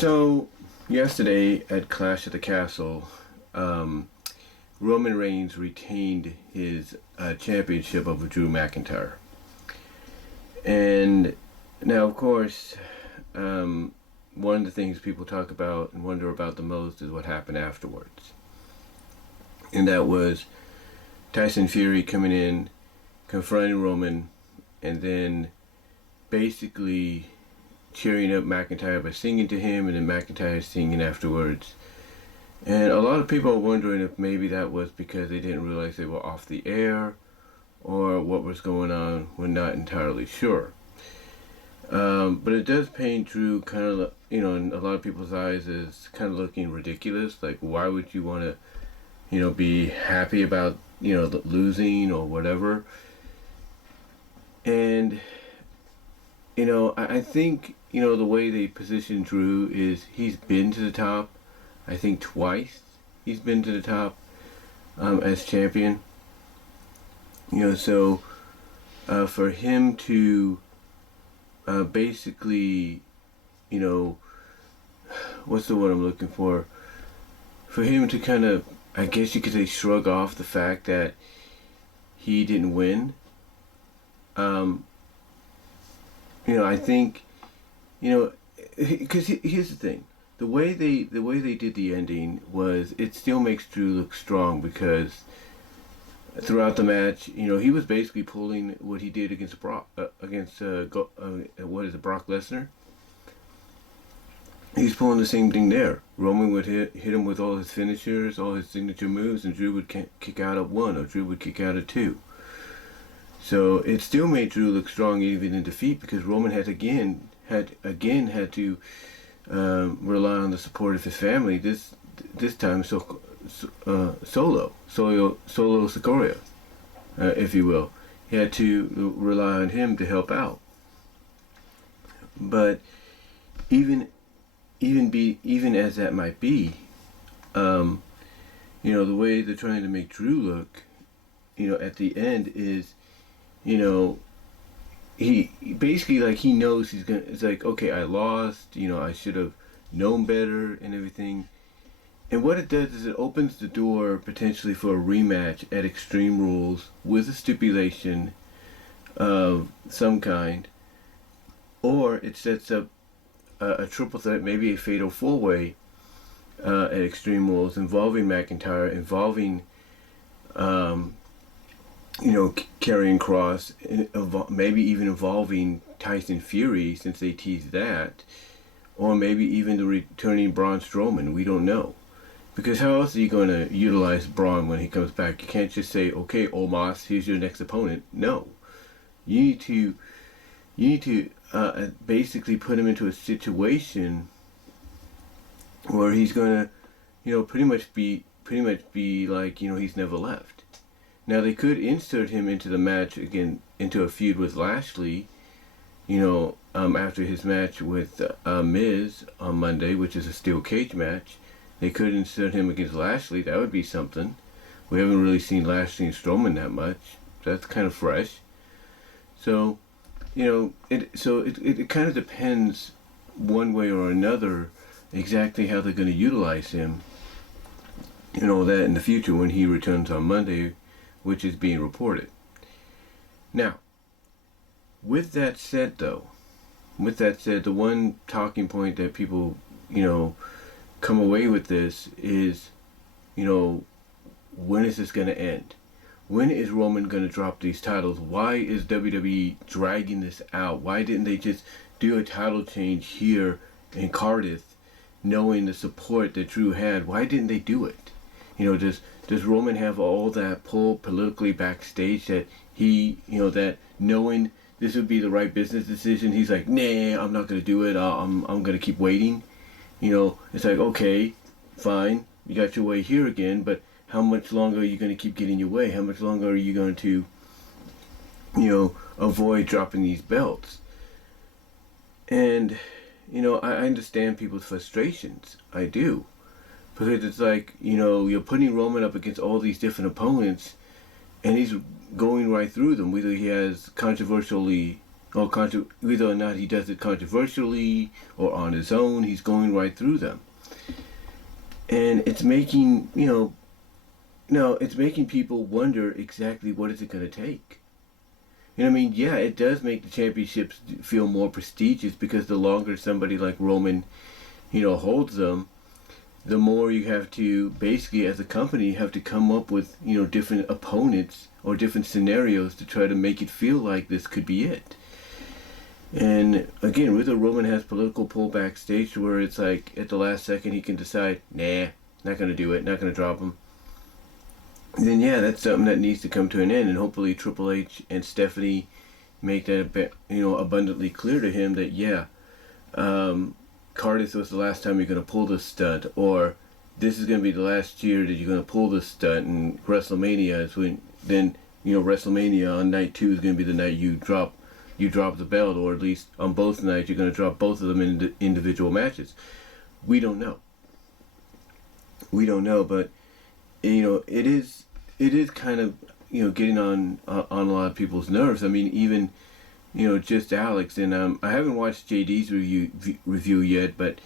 So, yesterday at Clash at the Castle, Roman Reigns retained his championship over Drew McIntyre. And now, of course, one of the things people talk about and wonder about the most is what happened afterwards. And that was Tyson Fury coming in, confronting Roman, and then basically cheering up McIntyre by singing to him, and then McIntyre singing afterwards. And a lot of people are wondering if maybe that was because they didn't realize they were off the air, or what was going on. We're not entirely sure. But it does paint Drew kind of, in a lot of people's eyes as kind of looking ridiculous. Like, why would you want to, be happy about, losing or whatever? And, I think, the way they position Drew is he's been to the top. I think twice he's been to the top as champion. So for him to basically, what's the word I'm looking for? For him to kind of, I guess you could say, shrug off the fact that he didn't win. I think, because here's the thing. The way they did the ending was, it still makes Drew look strong, because throughout the match, he was basically pulling what he did against Brock Brock Lesnar. He's pulling the same thing there. Roman would hit him with all his finishers, all his signature moves, and Drew would kick out at one, or Drew would kick out at two. So it still made Drew look strong even in defeat, because Roman had to rely on the support of his family. This time, Solo Sikoa, if you will. He had to rely on him to help out. But even as that might be, the way they're trying to make Drew look, at the end is, he basically, like, he knows he's gonna. It's like, okay, I lost. I should have known better and everything. And what it does is it opens the door potentially for a rematch at Extreme Rules with a stipulation of some kind, or it sets up a triple threat, maybe a fatal four-way at Extreme Rules involving McIntyre, involving Karrion Kross, maybe even involving Tyson Fury, since they teased that, or maybe even the returning Braun Strowman. We don't know. Because how else are you going to utilize Braun when he comes back? You can't just say, okay, Omos, here's your next opponent. No. You need to basically put him into a situation where he's going to, pretty much be like, he's never left. Now, they could insert him into the match again, into a feud with Lashley, after his match with Miz on Monday, which is a steel cage match. They could insert him against Lashley. That would be something. We haven't really seen Lashley and Strowman that much. That's kind of fresh. So, it kind of depends one way or another exactly how they're going to utilize him. That in the future when he returns on Monday, which is being reported. Now, with that said, the one talking point that people, come away with this is, when is this going to end? When is Roman going to drop these titles? Why is WWE dragging this out? Why didn't they just do a title change here in Cardiff, knowing the support that Drew had? Why didn't they do it? Does Roman have all that pull politically backstage that he, that knowing this would be the right business decision, he's like, nah, I'm not going to do it. I'm going to keep waiting. It's like, okay, fine, you got your way here again, but how much longer are you going to keep getting your way? How much longer are you going to, avoid dropping these belts? And, I understand people's frustrations. I do. Because it's like, you're putting Roman up against all these different opponents, and he's going right through them. Whether he has controversially or whether or not he does it controversially or on his own, he's going right through them. And it's making, it's making people wonder exactly what is it going to take. You know what I mean? Yeah, it does make the championships feel more prestigious because the longer somebody like Roman, holds them, the more you have to, basically as a company, have to come up with, different opponents or different scenarios to try to make it feel like this could be it. And again, whether Roman has political pull backstage where it's like at the last second he can decide, nah, not going to do it, not going to drop him, then yeah, that's something that needs to come to an end. And hopefully Triple H and Stephanie make that, abundantly clear to him that, yeah, Cardiff was the last time you're going to pull this stunt, or this is going to be the last year that you're going to pull this stunt, and WrestleMania is when, then, WrestleMania on night 2 is going to be the night you drop the belt, or at least on both nights you're going to drop both of them in the individual matches. We don't know, but it is kind of getting on a lot of people's nerves. I mean, even just Alex, and I haven't watched JD's review yet, but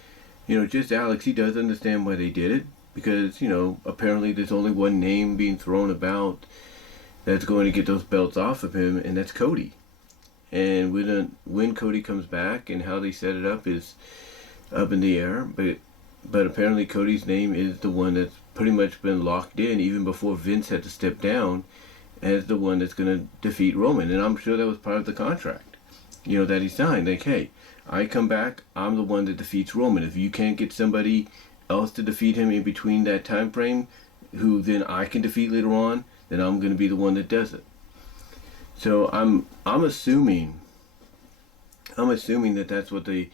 just Alex, he does understand why they did it, because apparently there's only one name being thrown about that's going to get those belts off of him, and that's Cody. And when Cody comes back and how they set it up is up in the air, but apparently Cody's name is the one that's pretty much been locked in even before Vince had to step down as the one that's going to defeat Roman. And I'm sure that was part of the contract, that he signed. Like, hey, I come back, I'm the one that defeats Roman. If you can't get somebody else to defeat him in between that time frame, who then I can defeat later on, then I'm going to be the one that does it. So I'm assuming that that's what the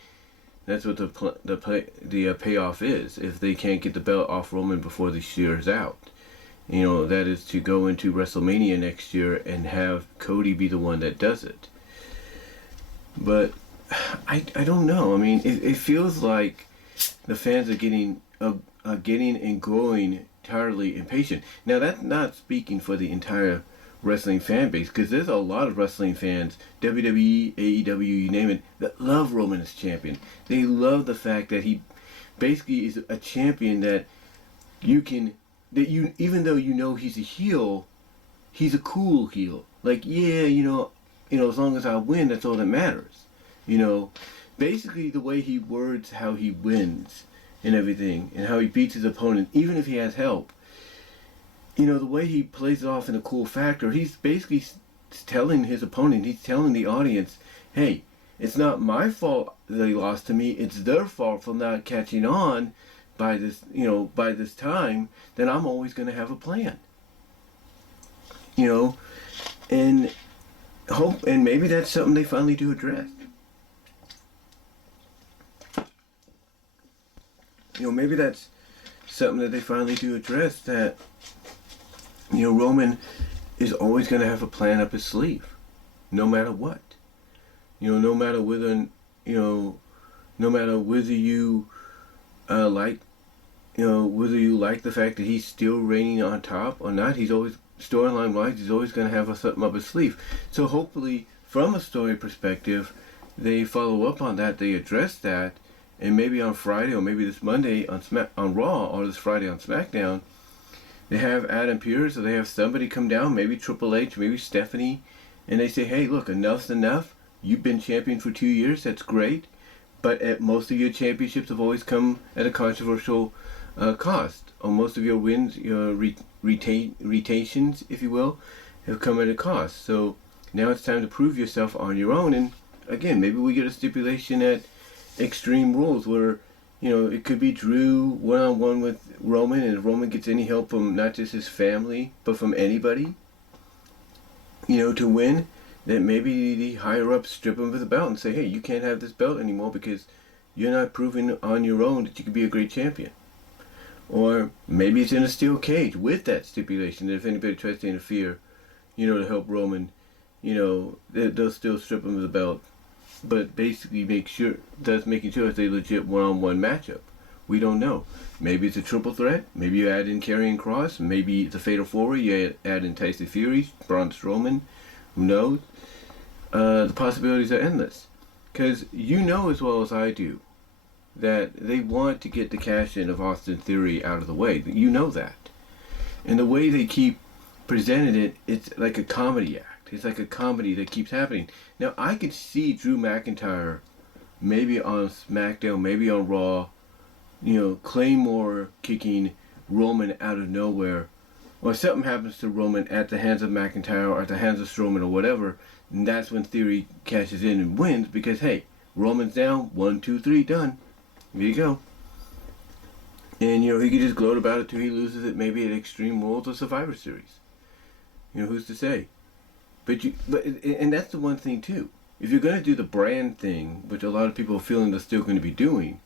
payoff is. If they can't get the belt off Roman before this year is out, that is to go into WrestleMania next year and have Cody be the one that does it. But I don't know. I mean, it feels like the fans are getting and growing entirely impatient. Now, that's not speaking for the entire wrestling fan base, because there's a lot of wrestling fans, WWE, AEW, you name it, that love Roman as champion. They love the fact that he basically is a champion that even though he's a heel, he's a cool heel. Like, yeah, as long as I win, that's all that matters. Basically the way he words how he wins and everything, and how he beats his opponent, even if he has help. The way he plays it off in a cool factor, he's basically telling his opponent, he's telling the audience, hey, it's not my fault that they lost to me, it's their fault for not catching on by this time, then I'm always going to have a plan. And maybe that's something they finally do address. Maybe that's something that they finally do address, that Roman is always going to have a plan up his sleeve, no matter what. No matter whether you whether you like the fact that he's still reigning on top or not, he's always, storyline-wise, he's always going to have something up his sleeve. So hopefully, from a story perspective, they follow up on that, they address that, and maybe on Friday or maybe this Monday on Raw, or this Friday on SmackDown, they have Adam Pearce, or they have somebody come down, maybe Triple H, maybe Stephanie, and they say, hey, look, enough's enough. You've been champion for 2 years, that's great, but most of your championships have always come at a controversial cost. Or most of your wins, your retations, if you will, have come at a cost. So now it's time to prove yourself on your own. And again, maybe we get a stipulation at Extreme Rules where it could be Drew one-on-one with Roman, and if Roman gets any help from not just his family, but from anybody, to win, then maybe the higher-ups strip him of the belt and say, hey, you can't have this belt anymore because you're not proving on your own that you can be a great champion. Or maybe it's in a steel cage with that stipulation that if anybody tries to interfere, to help Roman, they'll still strip him of the belt. But basically making sure it's a legit one-on-one matchup. We don't know. Maybe it's a triple threat. Maybe you add in Karrion Kross. Maybe it's a fatal four-way. You add in Tyson Fury, Braun Strowman. Who knows? the possibilities are endless. Because you know as well as I do that they want to get the cash in of Austin Theory out of the way. You know that. And the way they keep presenting it, it's like a comedy act. It's like a comedy that keeps happening. Now, I could see Drew McIntyre maybe on SmackDown, maybe on Raw, Claymore kicking Roman out of nowhere. Or something happens to Roman at the hands of McIntyre or at the hands of Strowman or whatever, and that's when Theory cashes in and wins because, hey, Roman's down, 1, 2, 3, done. Here you go. And, he could just gloat about it till he loses it maybe at Extreme Rules or Survivor Series. Who's to say? And that's the one thing, too. If you're going to do the brand thing, which a lot of people are feeling they're still going to be doing,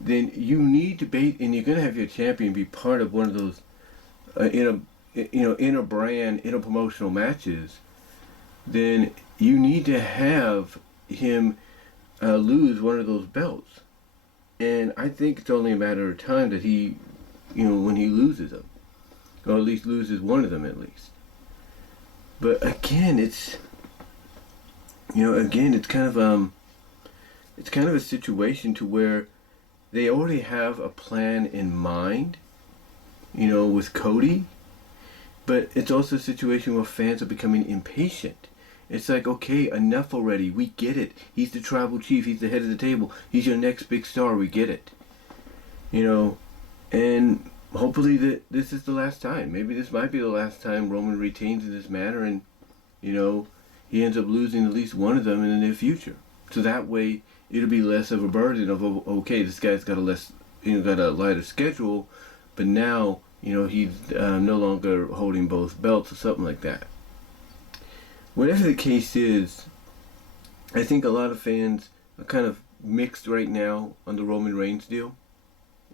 then you need to and you're going to have your champion be part of one of those inter-brand, inter-promotional matches, then you need to have him lose one of those belts. And I think it's only a matter of time that he, when he loses them. Or at least loses one of them at least. But again, it's kind of a situation to where they already have a plan in mind, with Cody, but it's also a situation where fans are becoming impatient. It's like, okay, enough already. We get it. He's the tribal chief. He's the head of the table. He's your next big star. We get it. And hopefully this is the last time. Maybe this might be the last time Roman retains in this manner, and he ends up losing at least one of them in the near future. So that way it'll be less of a burden of, okay, this guy's got got a lighter schedule, but now he's no longer holding both belts or something like that. Whatever the case is, I think a lot of fans are kind of mixed right now on the Roman Reigns deal.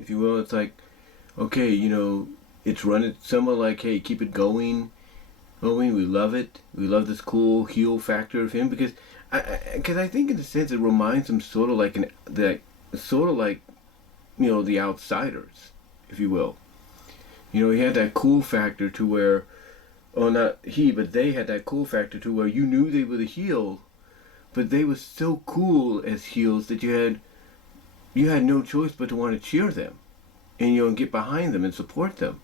If you will, it's like, okay, it's running. Some are like, hey, keep it going. We love it. We love this cool heel factor of him because I think in a sense it reminds him sort of like the Outsiders, if you will. He had that cool factor to where, not he, but they had that cool factor to where you knew they were the heel, but they were so cool as heels that you had no choice but to want to cheer them, and get behind them and support them.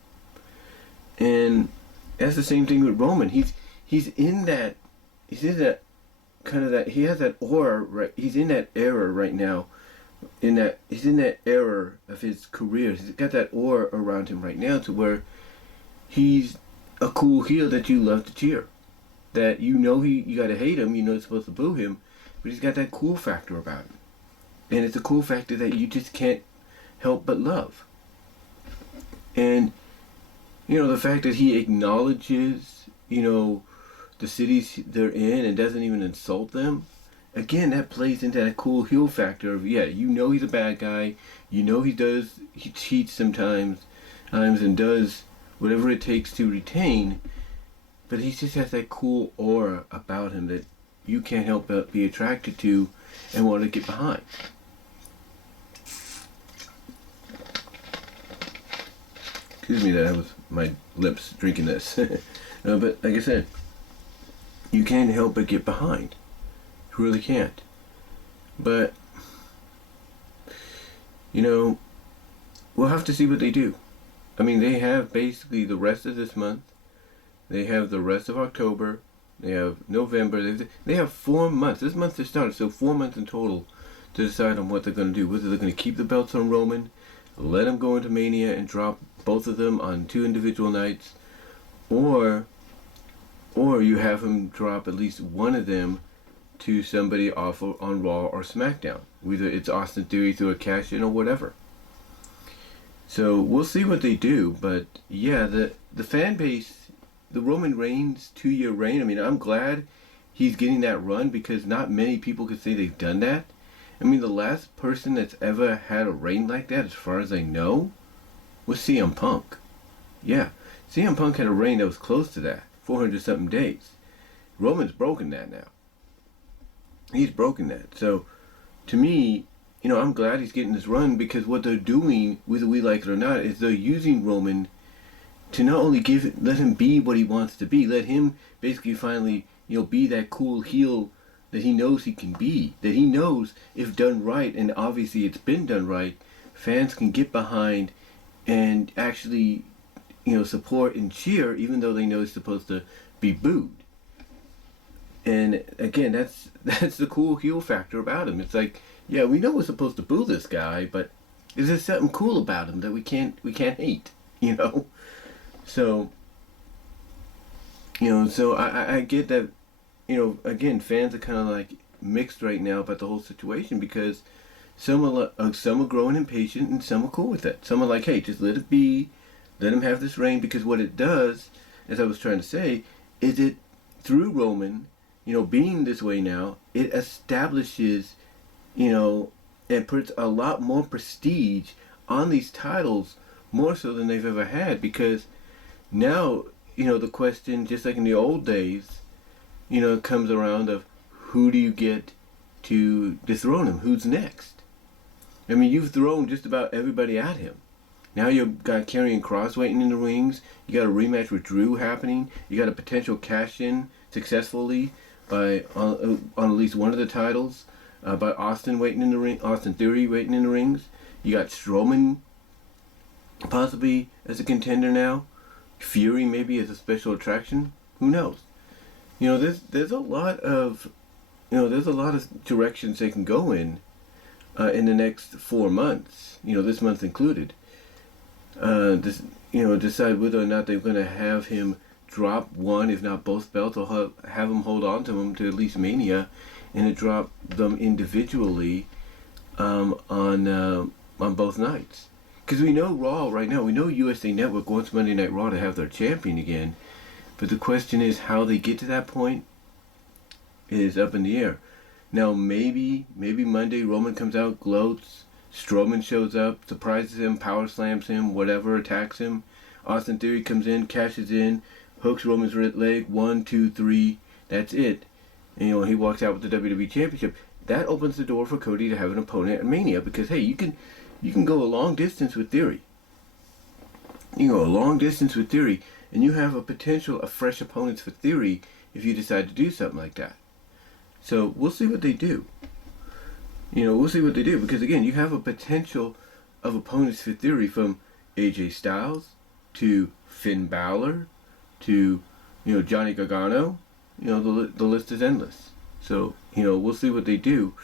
And that's the same thing with Roman. He's in that kind of that, he has that aura, right? He's in that era right now. He's in that era of his career. He's got that aura around him right now to where he's a cool heel that you love to cheer. That you gotta hate him, you're supposed to boo him, but he's got that cool factor about him. And it's a cool factor that you just can't help but love. And the fact that he acknowledges, the cities they're in and doesn't even insult them, again, that plays into that cool heel factor of, he's a bad guy, he cheats sometimes and does whatever it takes to retain, but he just has that cool aura about him that you can't help but be attracted to and want to get behind. Excuse me, that was my lips drinking this. But like I said, you can't help but get behind. You really can't. But, we'll have to see what they do. I mean, they have basically the rest of this month. They have the rest of October. They have November. They have 4 months. This month just started, so 4 months in total to decide on what they're going to do. Whether they're going to keep the belts on Roman, let him go into Mania and drop both of them on 2 individual nights, or you have him drop at least one of them to somebody off on Raw or SmackDown. Whether it's Austin Theory through a cash-in or whatever. So we'll see what they do, but yeah, the fan base, the Roman Reigns 2-year reign, I mean, I'm glad he's getting that run because not many people could say they've done that. I mean, the last person that's ever had a reign like that, as far as I know, was CM Punk. Yeah, CM Punk had a reign that was close to that, 400-something days. Roman's broken that now. He's broken that. So, to me, I'm glad he's getting this run because what they're doing, whether we like it or not, is they're using Roman to not only let him be what he wants to be, let him basically finally, be that cool heel that he knows he can be, that he knows if done right, and obviously it's been done right, fans can get behind and actually, support and cheer, even though they know it's supposed to be booed. And again, that's the cool heel factor about him. It's like, yeah, we know we're supposed to boo this guy, but is there something cool about him that we can't hate, So, so I get that, again, fans are kind of like mixed right now about the whole situation, because some are growing impatient and some are cool with it. Some are like, hey, just let it be, let him have this reign, because what it does, as I was trying to say, is it, through Roman, being this way now, it establishes, and puts a lot more prestige on these titles, more so than they've ever had, because now, the question, just like in the old days, comes around of who do you get to dethrone him? Who's next? I mean, you've thrown just about everybody at him. Now you've got Karrion Kross waiting in the wings. You got a rematch with Drew happening. You got a potential cash-in successfully by on at least one of the titles by Austin waiting in the ring. Austin Theory waiting in the rings. You got Strowman possibly as a contender now. Fury maybe as a special attraction. Who knows? There's a lot of directions they can go in the next 4 months. This month included. Decide whether or not they're going to have him drop one, if not both belts, or have him hold on to them to at least Mania, and to drop them individually on both nights. Because we know Raw right now, we know USA Network wants Monday Night Raw to have their champion again, but the question is how they get to that point is up in the air. Now maybe Monday Roman comes out, gloats, Strowman shows up, surprises him, power slams him, whatever, attacks him. Austin Theory comes in, cashes in, hooks Roman's leg, 1, 2, 3, that's it. And, he walks out with the WWE Championship. That opens the door for Cody to have an opponent at Mania, because hey, you can go a long distance with Theory. You go a long distance with Theory, and you have a potential of fresh opponents for Theory if you decide to do something like that. So we'll see what they do. We'll see what they do, because again, you have a potential of opponents for Theory, from AJ Styles to Finn Balor to Johnny Gargano. The list is endless. So we'll see what they do,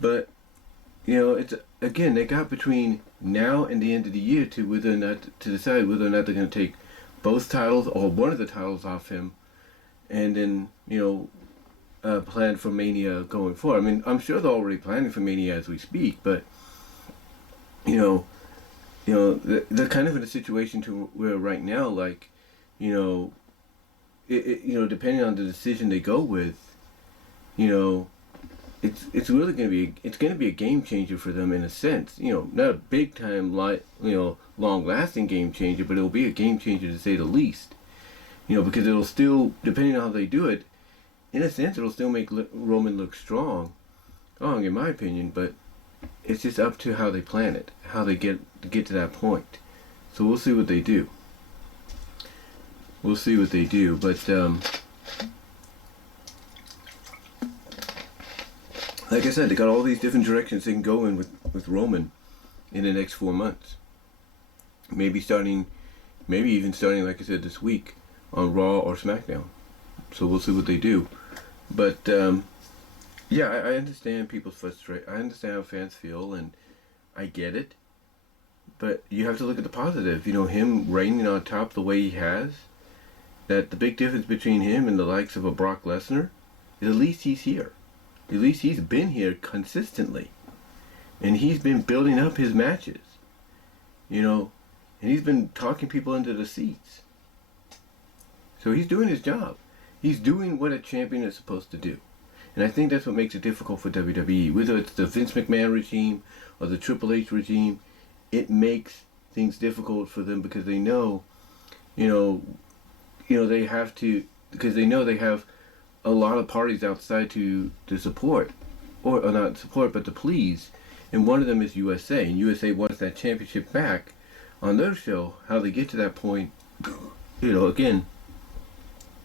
but it's, again, they got between now and the end of the year to decide whether or not they're going to take both titles or one of the titles off him, and then plan for Mania going forward. I mean, I'm sure they're already planning for Mania as we speak, but they're kind of in a situation to where right now, like, depending on the decision they go with, it's really going to be a game changer for them in a sense. Not a big time, long lasting game changer, but it'll be a game changer to say the least. Because it'll still, depending on how they do it, in a sense, it'll still make Roman look strong, in my opinion, but it's just up to how they plan it, how they get to that point. So we'll see what they do. We'll see what they do, but like I said, they got all these different directions they can go in with Roman in the next 4 months. Maybe even starting, like I said, this week on Raw or SmackDown. So we'll see what they do. But yeah, I understand people's frustration. I understand how fans feel, and I get it. But you have to look at the positive. Him reigning on top the way he has, that the big difference between him and the likes of a Brock Lesnar is at least he's here. At least he's been here consistently. And he's been building up his matches. And he's been talking people into the seats. So he's doing his job. He's doing what a champion is supposed to do. And I think that's what makes it difficult for WWE. Whether it's the Vince McMahon regime or the Triple H regime, it makes things difficult for them, because they know, they have to, because they know they have a lot of parties outside to support, or not support, but to please. And one of them is USA, and USA wants that championship back on their show. How they get to that point, again,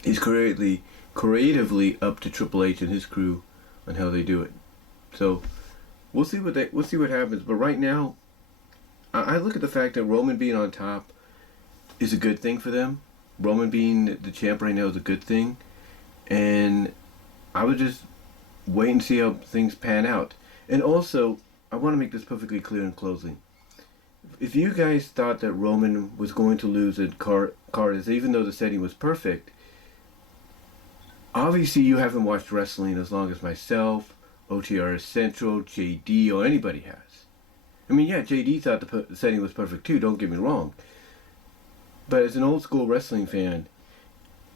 is creatively up to Triple H and his crew on how they do it. So we'll see what happens. But right now, I look at the fact that Roman being on top is a good thing for them. Roman being the champ right now is a good thing, and I would just wait and see how things pan out. And also, I want to make this perfectly clear in closing. If you guys thought that Roman was going to lose at Cardiff, even though the setting was perfect, obviously you haven't watched wrestling as long as myself, OTR Central, JD, or anybody has. I mean, yeah, JD thought the setting was perfect too, don't get me wrong. But as an old school wrestling fan,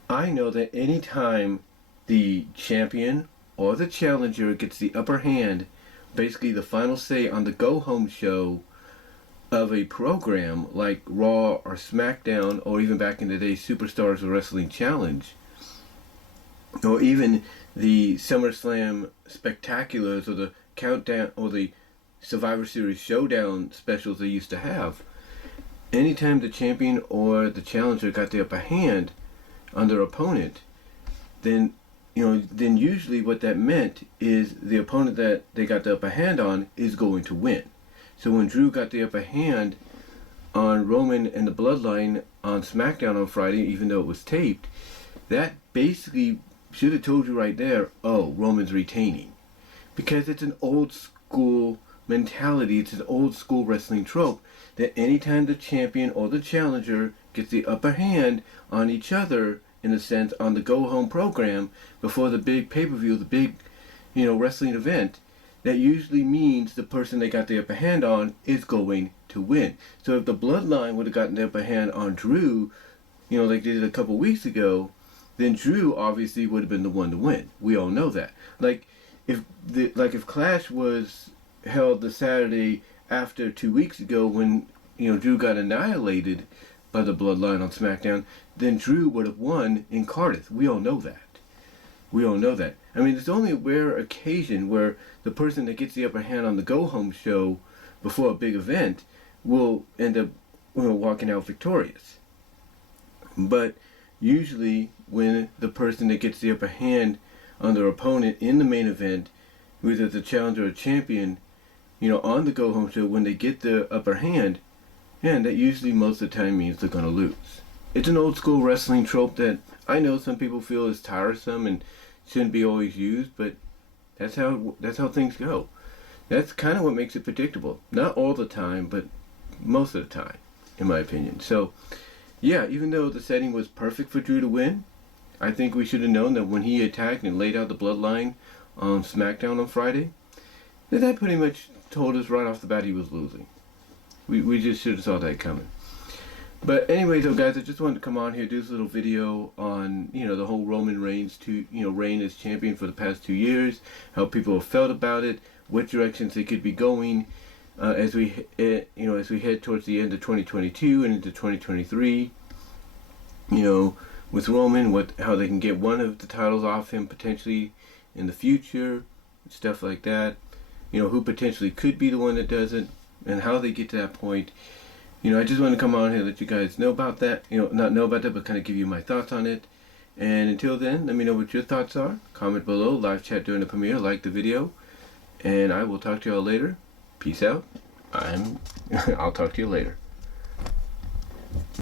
I know that anytime the champion or the challenger gets the upper hand, basically the final say on the go-home show of a program like Raw or SmackDown, or even back in the day, Superstars of Wrestling Challenge, or even the SummerSlam Spectaculars, or the Countdown, or the Survivor Series Showdown specials they used to have. Anytime the champion or the challenger got the upper hand on their opponent, then usually what that meant is the opponent that they got the upper hand on is going to win. So when Drew got the upper hand on Roman and the Bloodline on SmackDown on Friday, even though it was taped, that basically should have told you right there, oh, Roman's retaining. Because it's an old school mentality, it's an old school wrestling trope that anytime the champion or the challenger gets the upper hand on each other, in a sense, on the go-home program before the big pay-per-view, the big, wrestling event, that usually means the person they got the upper hand on is going to win. So if the Bloodline would have gotten the upper hand on Drew, like they did a couple weeks ago, then Drew obviously would have been the one to win. We all know that. Like if Clash was held the Saturday after 2 weeks ago when Drew got annihilated by the Bloodline on SmackDown, then Drew would have won in Cardiff. We all know that. We all know that. I mean, it's only a rare occasion where the person that gets the upper hand on the go-home show before a big event will end up walking out victorious. But usually when the person that gets the upper hand on their opponent in the main event, whether it's a challenger or champion, on the go-home show, when they get the upper hand, and that usually most of the time means they're going to lose. It's an old school wrestling trope that I know some people feel is tiresome and shouldn't be always used, but that's how things go. That's kind of what makes it predictable. Not all the time, but most of the time, in my opinion. So, yeah, even though the setting was perfect for Drew to win, I think we should have known that when he attacked and laid out the Bloodline on SmackDown on Friday, that pretty much told us right off the bat he was losing. We just should have saw that coming. But anyway, though, guys, I just wanted to come on here, do this little video on, the whole Roman Reigns reign as champion for the past 2 years, how people have felt about it, what directions they could be going as we head towards the end of 2022 and into 2023. With Roman, how they can get one of the titles off him potentially in the future, stuff like that. Who potentially could be the one that does it, and how they get to that point. I just want to come on here and let you guys know about that. Not know about that, but kind of give you my thoughts on it. And until then, let me know what your thoughts are. Comment below, live chat during the premiere, like the video. And I will talk to y'all later. Peace out. I'll talk to you later.